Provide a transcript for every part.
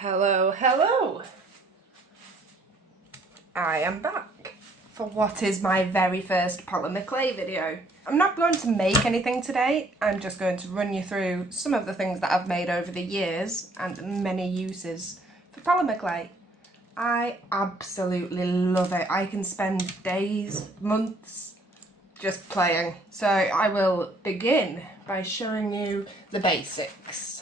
Hello, hello! I am back for what is my very first polymer clay video. I'm not going to make anything today, I'm just going to run you through some of the things that I've made over the years and many uses for polymer clay. I absolutely love it. I can spend days, months just playing. So I will begin by showing you the basics.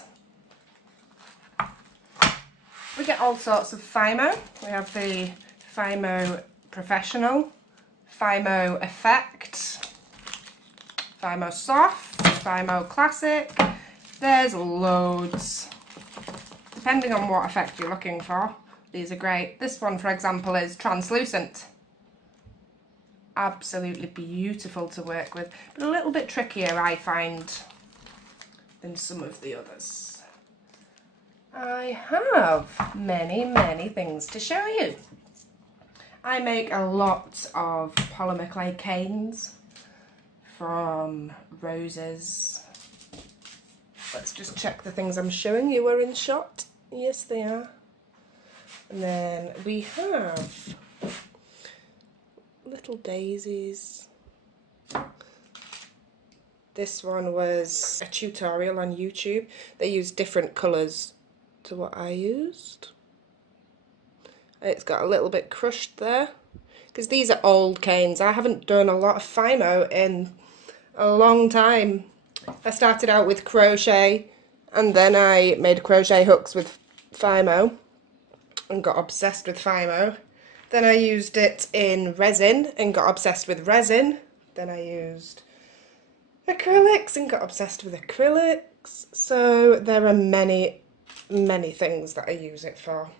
We get all sorts of Fimo. We have the Fimo Professional, Fimo Effect, Fimo Soft, Fimo Classic. There's loads. Depending on what effect you're looking for, these are great. This one, for example, is translucent. Absolutely beautiful to work with, but a little bit trickier, I find, than some of the others. I have many things to show you. I make a lot of polymer clay canes from roses. Let's just check the things I'm showing you are in shot. Yes, they are. And then we have little daisies. This one was a tutorial on YouTube. They use different colours to what I used. It's got a little bit crushed there because these are old canes. I haven't done a lot of Fimo in a long time. I started out with crochet and then I made crochet hooks with Fimo and got obsessed with Fimo. Then I used it in resin and got obsessed with resin. Then I used acrylics and got obsessed with acrylics. So there are many things that I use it for.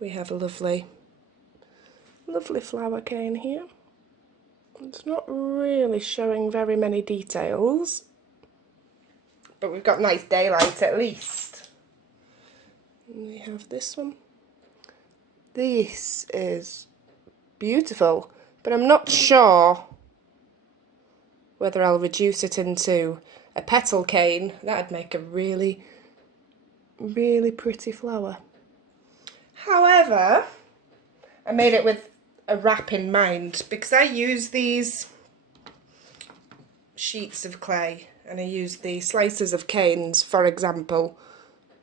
We have a lovely flower cane here. It's not really showing very many details, but we've got nice daylight at least. And we have this one. This is beautiful, but I'm not sure whether I'll reduce it into a petal cane. That'd make a really pretty flower. However, I made it with a wrap in mind because I use these sheets of clay and I use the slices of canes, for example,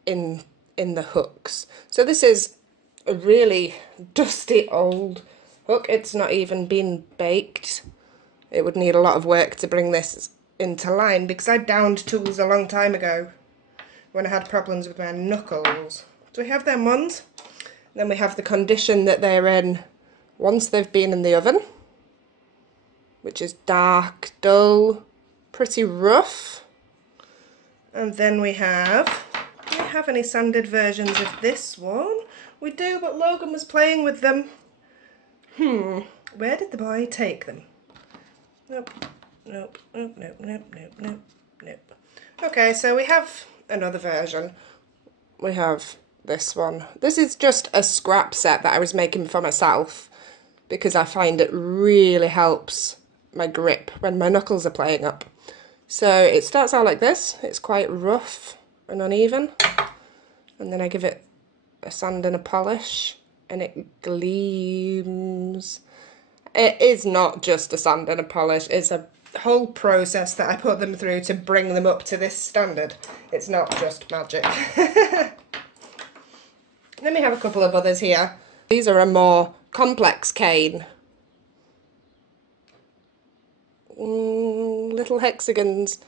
in the hooks. So this is a really dusty old hook. It's not even been baked. It would need a lot of work to bring this into line because I downed tools a long time ago when I had problems with my knuckles. So we have them ones. Then we have the condition that they're in once they've been in the oven, which is dark, dull, pretty rough. And then we have, do we have any sanded versions of this one? We do, but Logan was playing with them. Where did the boy take them? Nope. Okay, so we have another version. We have this one. This is just a scrap set that I was making for myself because I find it really helps my grip when my knuckles are playing up. So it starts out like this. It's quite rough and uneven, and then I give it a sand and a polish and it gleams. It is not just a sand and a polish, it's a whole process that I put them through to bring them up to this standard. It's not just magic. Then we have a couple of others here. These are a more complex cane. Little hexagons.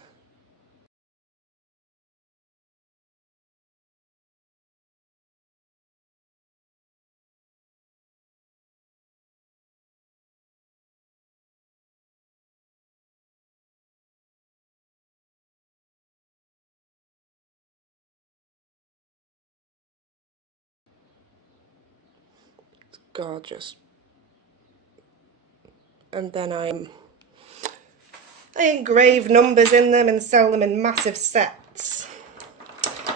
gorgeous. And then I engrave numbers in them and sell them in massive sets.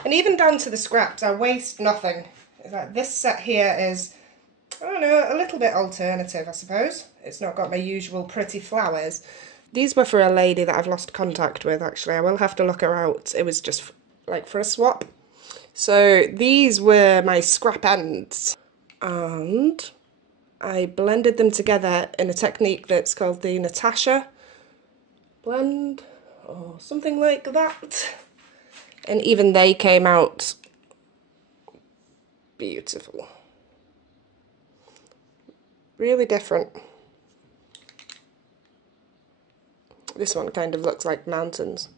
And even down to the scraps, I waste nothing. It's like this set here is, I don't know, a little bit alternative, I suppose. It's not got my usual pretty flowers. These were for a lady that I've lost contact with, actually. I will have to look her out. It was just like for a swap. So these were my scrap ends. And I blended them together in a technique that's called the Natasha blend, or something like that. And even they came out beautiful. Really different. This one kind of looks like mountains.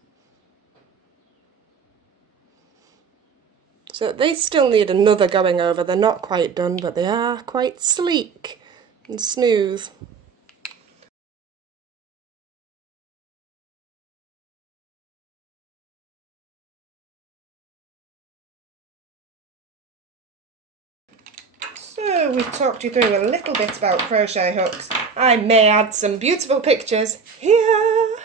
So they still need another going over. They're not quite done, but they are quite sleek and smooth. So we've talked you through a little bit about crochet hooks. I may add some beautiful pictures here.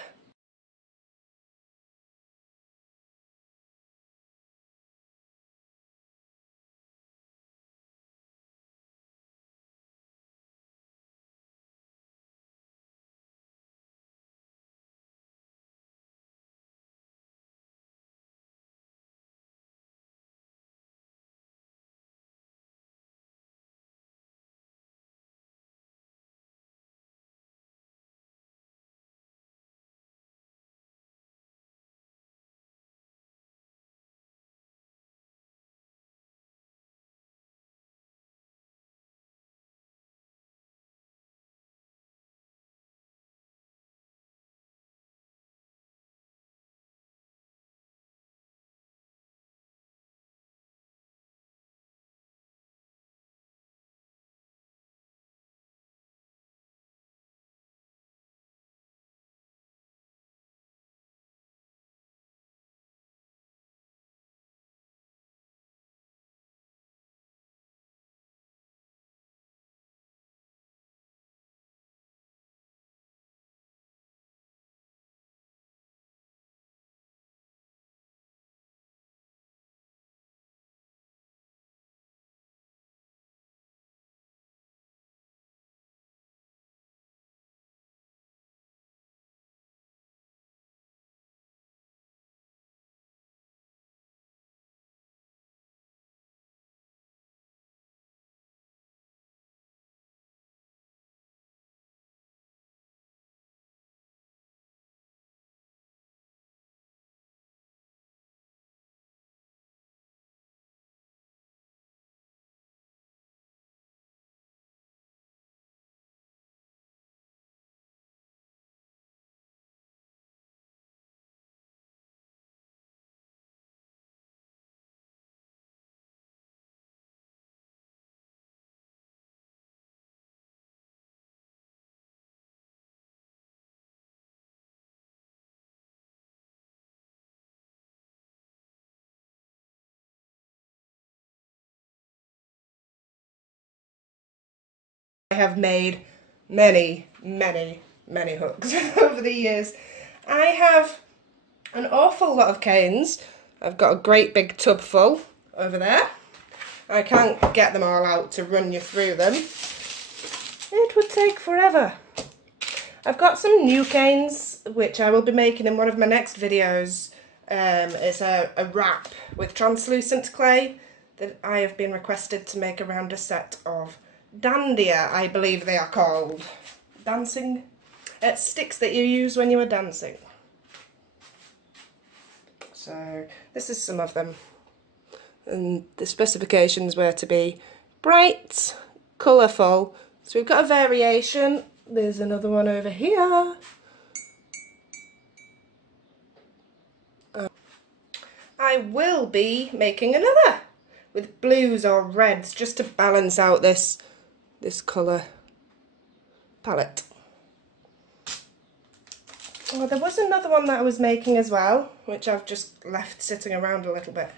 I have made many hooks over the years. I have an awful lot of canes. I've got a great big tub full over there. I can't get them all out to run you through them. It would take forever. I've got some new canes which I will be making in one of my next videos. It's a wrap with translucent clay that I have been requested to make around a set of dandia, I believe they are called. Dancing sticks that you use when you are dancing. So this is some of them. And the specifications were to be bright, colourful. So we've got a variation. There's another one over here. I will be making another with blues or reds just to balance out this colour palette. Oh, there was another one that I was making as well, which I've just left sitting around a little bit.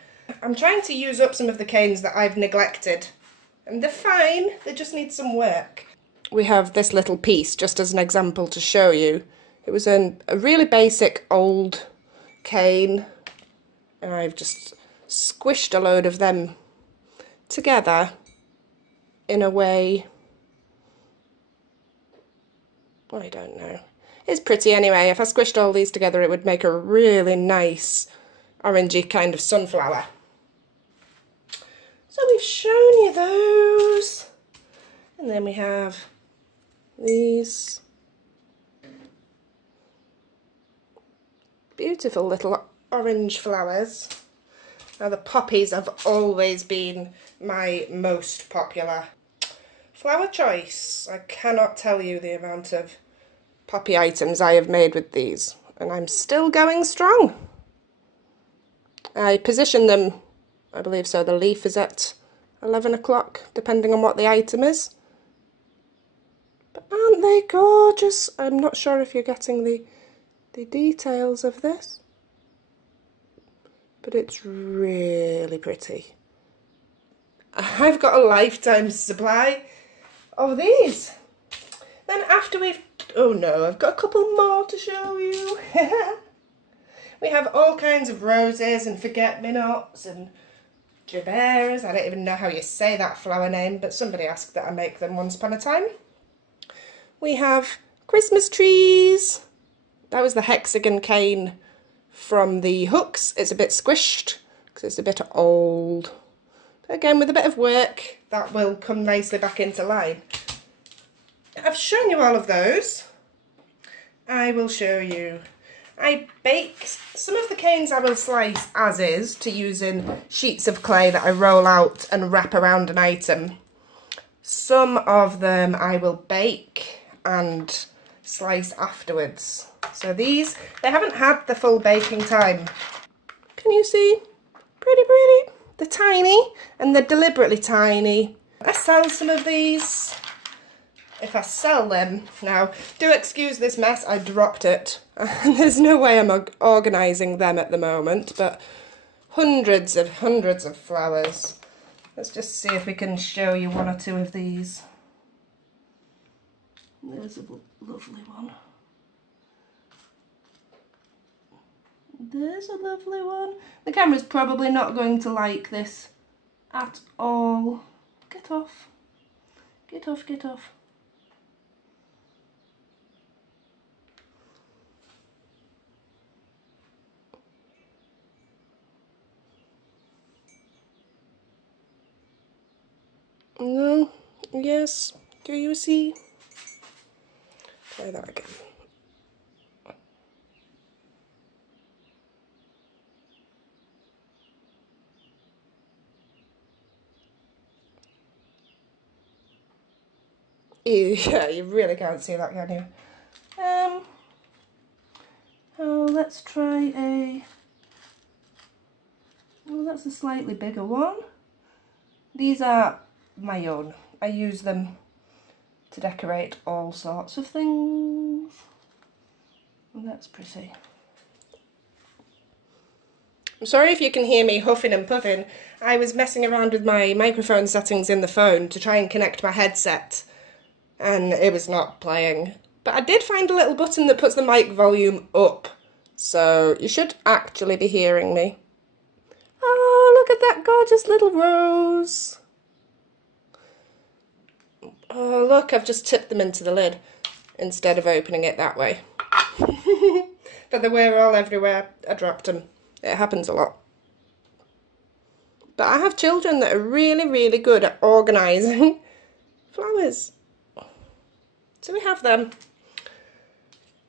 I'm trying to use up some of the canes that I've neglected And they're fine, they just need some work. We have this little piece just as an example to show you. It was a really basic old cane, and I've just squished a load of them together in a way, I don't know. It's pretty anyway. If I squished all these together, it would make a really nice orangey kind of sunflower. So we've shown you those. And then we have these beautiful little orange flowers. Now the poppies have always been my most popular flower choice. I cannot tell you the amount of poppy items I have made with these, and I'm still going strong. I position them, I believe so, the leaf is at 11 o'clock, depending on what the item is. But aren't they gorgeous? I'm not sure if you're getting the details of this, but it's really pretty. I've got a lifetime supply of these. Then after we've, oh no, I've got a couple more to show you. We have all kinds of roses and forget-me-nots and gerberas. I don't even know how you say that flower name, but somebody asked that I make them once upon a time. We have Christmas trees. That was the hexagon cane from the hooks. It's a bit squished because it's a bit old. But again, with a bit of work, that will come nicely back into line. I've shown you all of those. I will show you. I bake some of the canes. I will slice as is to use in sheets of clay that I roll out and wrap around an item. Some of them I will bake and slice afterwards. So these, they haven't had the full baking time. Can you see? Pretty pretty. They're tiny, and they're deliberately tiny. I sell some of these. If I sell them, now do excuse this mess, I dropped it. There's no way I'm organising them at the moment, but hundreds of flowers. Let's just see if we can show you one or two of these. There's a lovely one. There's a lovely one. The camera's probably not going to like this at all. Get off. Get off, get off. No, yes, do you see? Try that again. Yeah, you really can't see that, can you? Oh, let's try a... Oh, that's a slightly bigger one. These are my own. I use them to decorate all sorts of things. And that's pretty. I'm sorry if you can hear me huffing and puffing. I was messing around with my microphone settings in the phone to try and connect my headset, and it was not playing. But I did find a little button that puts the mic volume up, so you should actually be hearing me. Oh, look at that gorgeous little rose. Oh, look, I've just tipped them into the lid instead of opening it that way. But they were all everywhere. I dropped them. It happens a lot. But I have children that are really, really good at organising flowers. So we have them.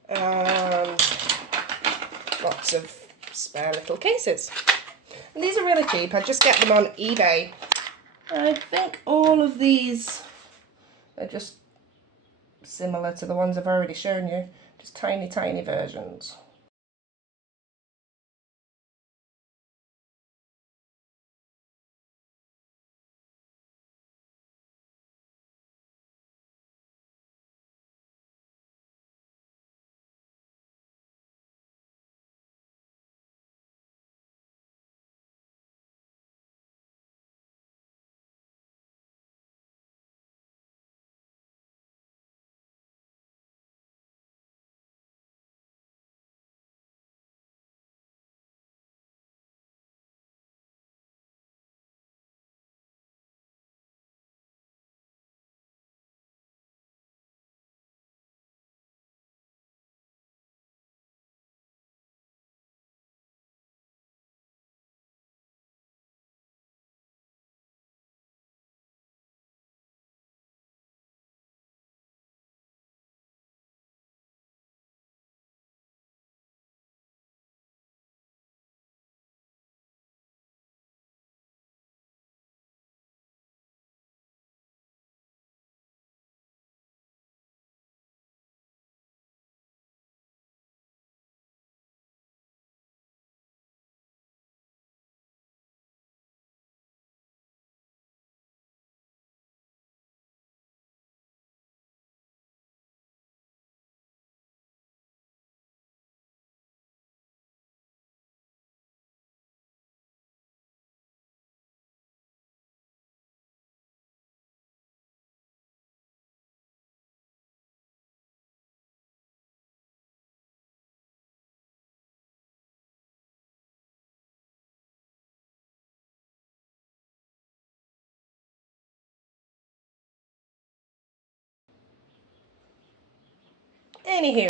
And lots of spare little cases. And these are really cheap. I just get them on eBay. I think all of these are just similar to the ones I've already shown you. Just tiny, tiny versions. Anywho,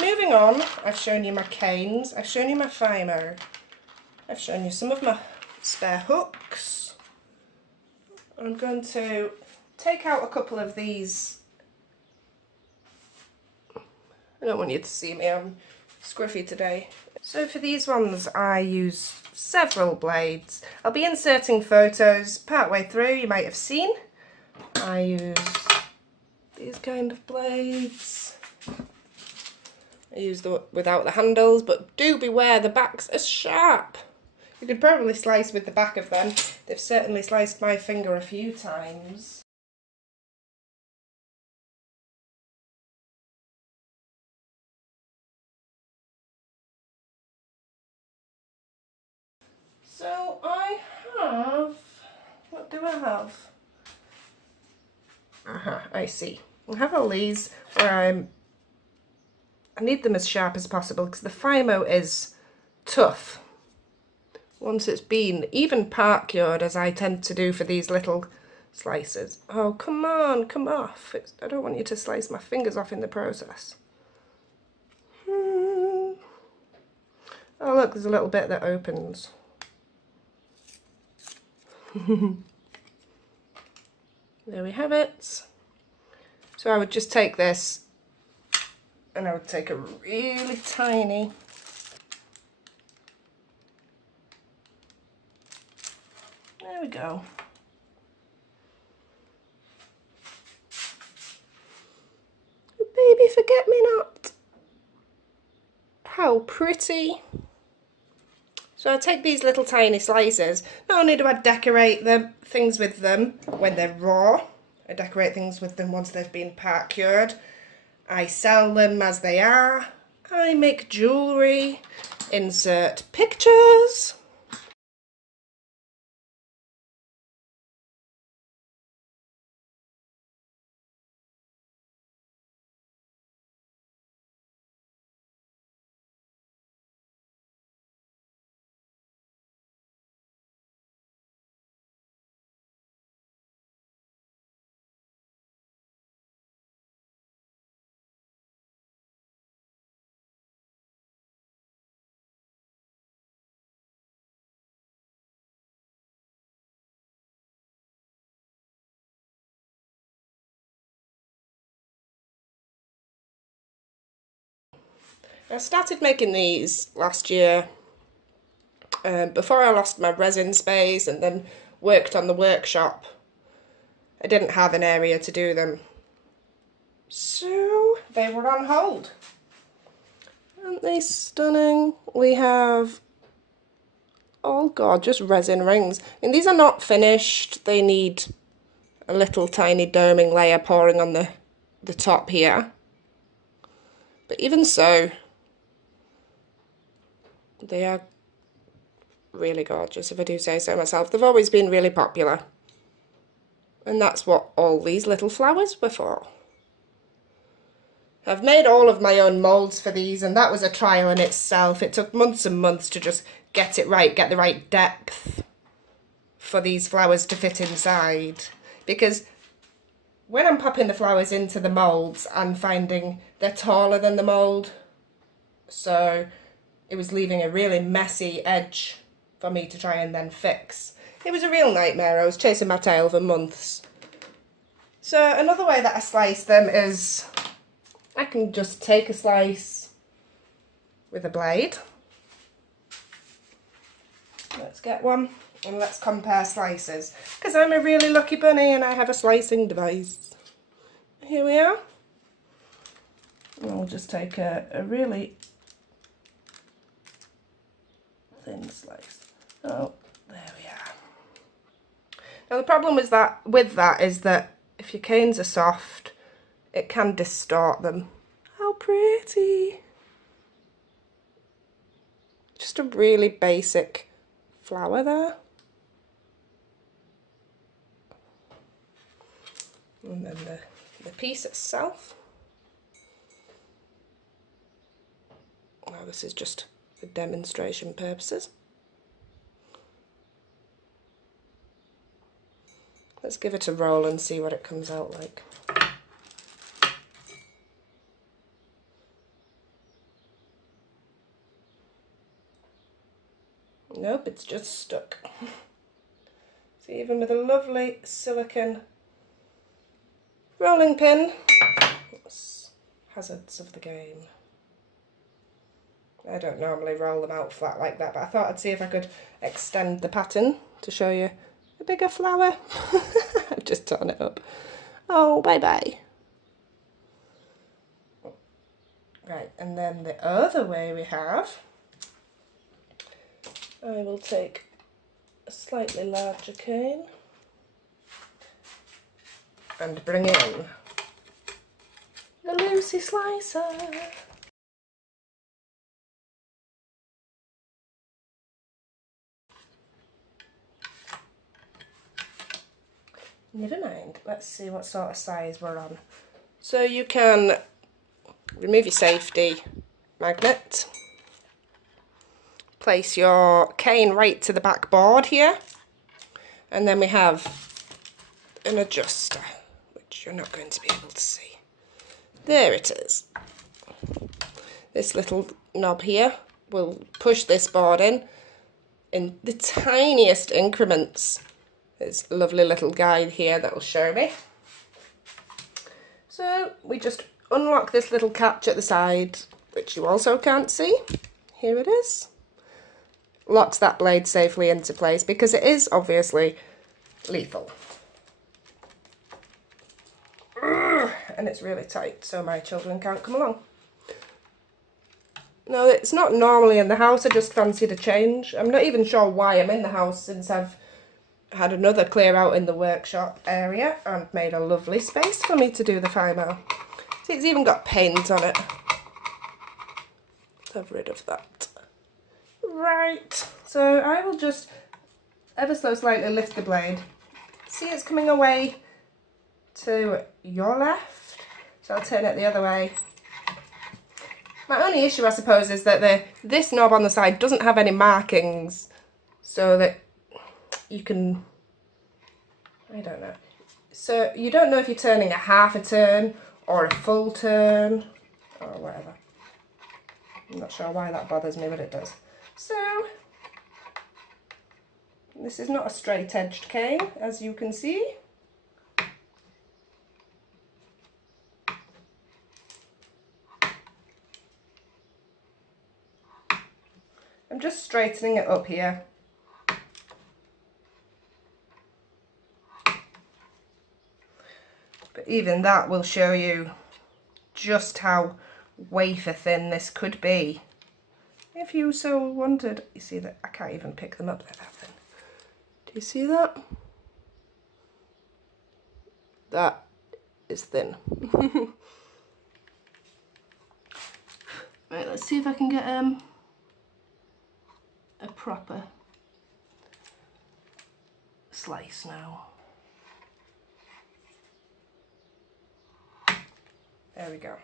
moving on, I've shown you my canes, I've shown you my Fimo, I've shown you some of my spare hooks. I'm going to take out a couple of these. I don't want you to see me, I'm scruffy today. So for these ones I use several blades. I'll be inserting photos partway through, you might have seen. I use these kind of blades. I use the without the handles, but do beware, the backs are sharp. You could probably slice with the back of them. They've certainly sliced my finger a few times. So I have, what do I have? I see. I have all these where I need them as sharp as possible because the Fimo is tough. Once it's been even part cured, as I tend to do for these little slices. Oh, come on, come off. I don't want you to slice my fingers off in the process. Oh look, there's a little bit that opens. There we have it. So I would just take this and I would take a really tiny there we go. Baby forget-me-not. How pretty. So I take these little tiny slices. Not only do I decorate things with them when they're raw, I decorate things with them once they've been part cured. I sell them as they are. I make jewellery, insert pictures. I started making these last year before I lost my resin space and then worked on the workshop. I didn't have an area to do them, so they were on hold. Aren't they stunning? We have all gorgeous resin rings, and these are not finished. They need a little tiny doming layer pouring on the top here, but even so, they are really gorgeous, if I do say so myself. They've always been really popular. And that's what all these little flowers were for. I've made all of my own moulds for these, and that was a trial in itself. It took months and months to just get it right, get the right depth for these flowers to fit inside. Because when I'm popping the flowers into the moulds, I'm finding they're taller than the mould. So it was leaving a really messy edge for me to try and then fix. It was a real nightmare. I was chasing my tail for months. So another way that I slice them is I can just take a slice with a blade. Let's get one and let's compare slices, because I'm a really lucky bunny and I have a slicing device. Here we are. And I'll just take a really thin slice. Oh, there we are. Now the problem with that is that if your canes are soft, it can distort them. How pretty! Just a really basic flower there. And then the piece itself. Now this is just for demonstration purposes. Let's give it a roll and see what it comes out like. Nope, it's just stuck. So even with a lovely silicone rolling pin, it's hazards of the game. I don't normally roll them out flat like that, but I thought I'd see if I could extend the pattern to show you a bigger flower. I've just torn it up. Oh, bye-bye. Right, and then the other way we have, I will take a slightly larger cane and bring in the Lucy slicer. Never mind, let's see what sort of size we're on. So you can remove your safety magnet, place your cane right to the back board here, and then we have an adjuster, which you're not going to be able to see. There it is. This little knob here will push this board in the tiniest increments. There's a lovely little guide here that will show me. So we just unlock this little catch at the side, which you also can't see. Here it is. Locks that blade safely into place because it is obviously lethal. And it's really tight, so my children can't come along. No, it's not normally in the house, I just fancied a change. I'm not even sure why I'm in the house, since I've had another clear out in the workshop area and made a lovely space for me to do the Fimo. See, it's even got paint on it. Let's have rid of that. Right, so I will just ever so slightly lift the blade. See, it's coming away to your left, so I'll turn it the other way. My only issue, I suppose, is that this knob on the side doesn't have any markings, so that you can, I don't know. So you don't know if you're turning a half a turn or a full turn or whatever. I'm not sure why that bothers me, but it does. So this is not a straight edged cane, as you can see. I'm just straightening it up here. But even that will show you just how wafer thin this could be, if you so wanted. You see that I can't even pick them up, they're that thin. Do you see that? That is thin. Right, let's see if I can get a proper slice now. There we go.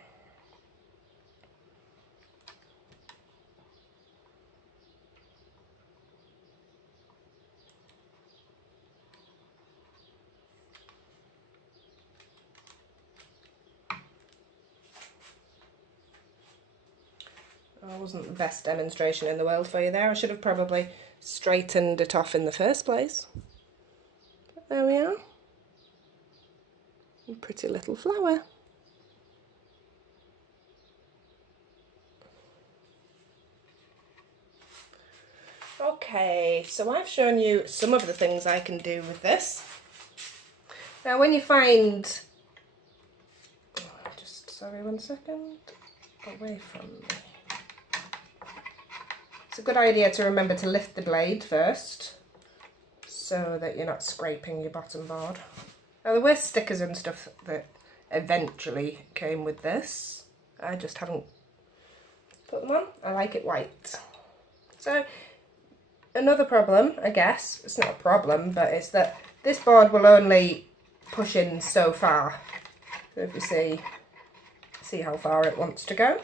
That wasn't the best demonstration in the world for you there. I should have probably straightened it off in the first place. But there we are. A pretty little flower. Okay, so I've shown you some of the things I can do with this. Now when you find, just sorry 1 second, away from me. It's a good idea to remember to lift the blade first, so that you're not scraping your bottom board. Now there were stickers and stuff that eventually came with this. I just haven't put them on. I like it white. So another problem, I guess, it's not a problem, but it's that this board will only push in so far. So if you see how far it wants to go.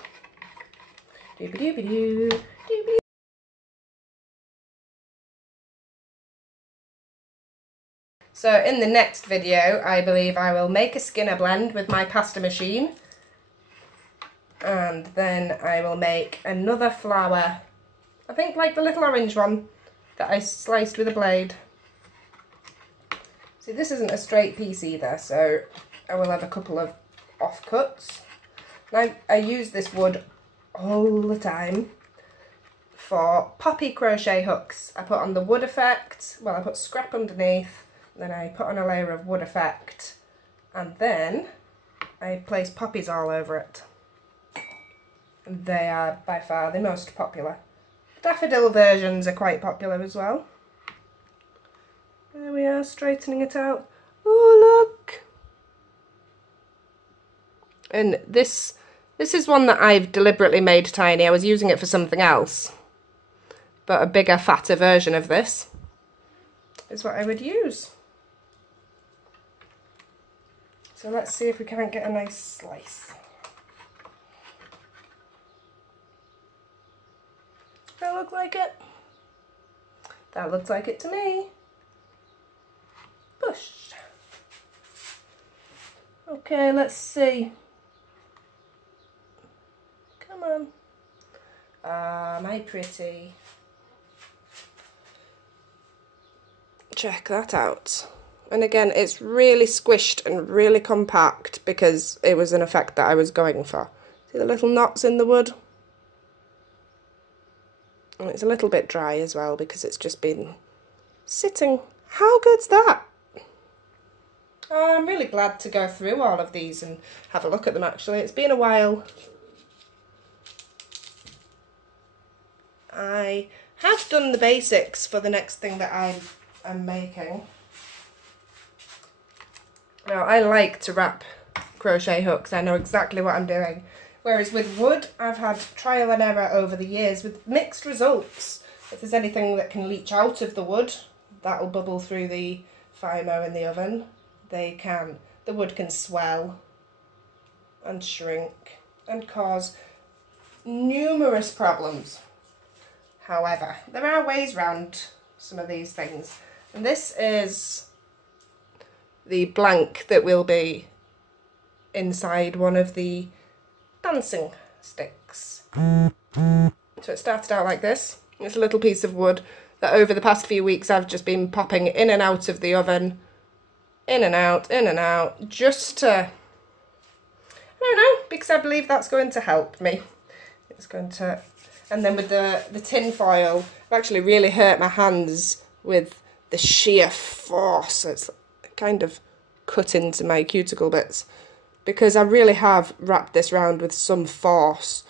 Doobie-doobie-doo, doobie. So in the next video, I believe I will make a skinner blend with my pasta machine. And then I will make another flower, I think like the little orange one, that I sliced with a blade. See, this isn't a straight piece either, so I will have a couple of offcuts. I use this wood all the time for poppy crochet hooks. I put on the wood effect, well, I put scrap underneath, then I put on a layer of wood effect, and then I place poppies all over it. And they are by far the most popular. Daffodil versions are quite popular as well. There we are, straightening it out. Oh, look! And this is one that I've deliberately made tiny. I was using it for something else, but a bigger, fatter version of this is what I would use. So let's see if we can't get a nice slice. Does that look like it? That looks like it to me. Push. Okay, let's see. Come on. Ah, my pretty. Check that out. And again, it's really squished and really compact because it was an effect that I was going for. See the little knots in the wood? And it's a little bit dry as well because it's just been sitting. How good's that? Oh, I'm really glad to go through all of these and have a look at them actually. It's been a while. I have done the basics for the next thing that I'm making. Now, I like to wrap crochet hooks. I know exactly what I'm doing. Whereas with wood, I've had trial and error over the years with mixed results. If there's anything that can leach out of the wood, that'll bubble through the Fimo in the oven. The wood can swell and shrink and cause numerous problems. However, there are ways round some of these things. And this is the blank that will be inside one of the dancing sticks. So it started out like this. It's a little piece of wood that over the past few weeks I've just been popping in and out of the oven. In and out, just to, I don't know, because I believe that's going to help me. It's going to, and then with the tin foil, I've actually really hurt my hands with the sheer force. It's kind of cut into my cuticle bits because I really have wrapped this round with some force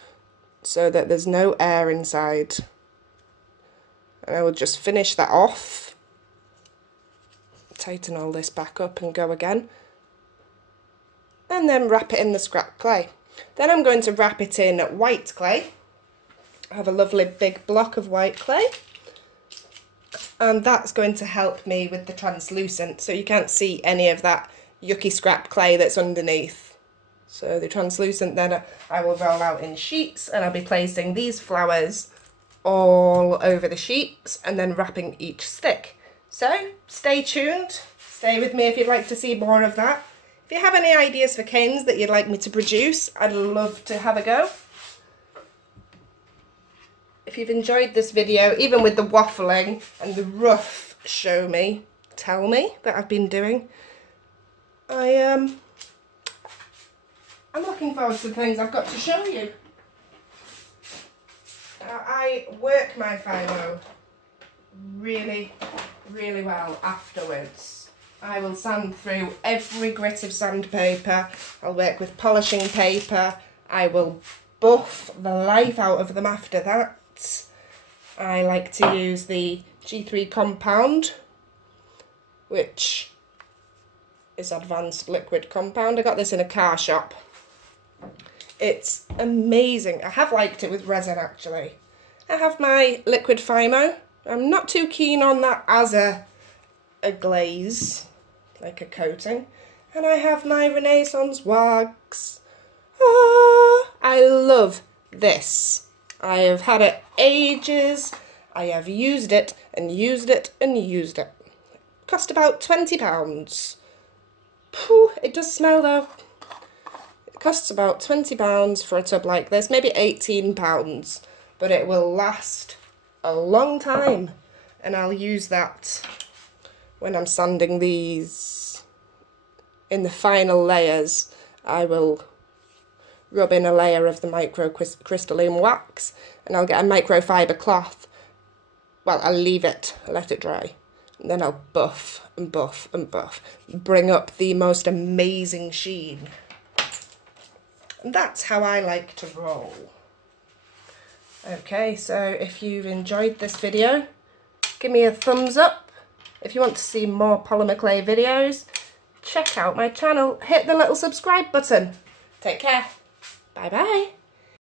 so that there's no air inside. And I will just finish that off. Tighten all this back up and go again, and then wrap it in the scrap clay. Then I'm going to wrap it in white clay. I have a lovely big block of white clay, and that's going to help me with the translucent, so you can't see any of that yucky scrap clay that's underneath. So the translucent then I will roll out in sheets, and I'll be placing these flowers all over the sheets and then wrapping each stick. So, stay tuned, stay with me if you'd like to see more of that. If you have any ideas for canes that you'd like me to produce, I'd love to have a go. If you've enjoyed this video, even with the waffling and the rough show me, tell me that I've been doing, I'm looking forward to the things I've got to show you. Now, I work my Fimo really well afterwards. I will sand through every grit of sandpaper. I'll work with polishing paper. I will buff the life out of them after that. I like to use the G3 compound, which is advanced liquid compound. I got this in a car shop. It's amazing. I have liked it with resin actually. I have my liquid Fimo. I'm not too keen on that as a glaze, like a coating. And I have my Renaissance wax. Ah, I love this. I have had it ages. I have used it and used it and used it. It cost about £20. Phew, it does smell though. It costs about £20 for a tub like this, maybe £18, but it will last a long time, and I'll use that when I'm sanding these. In the final layers, I will rub in a layer of the microcrystalline wax, and I'll get a microfiber cloth. Well, I'll leave it, let it dry, and then I'll buff and buff and buff, bring up the most amazing sheen. And that's how I like to roll. Okay, so if you've enjoyed this video, give me a thumbs up. If you want to see more polymer clay videos, check out my channel. Hit the little subscribe button. Take care. Bye bye.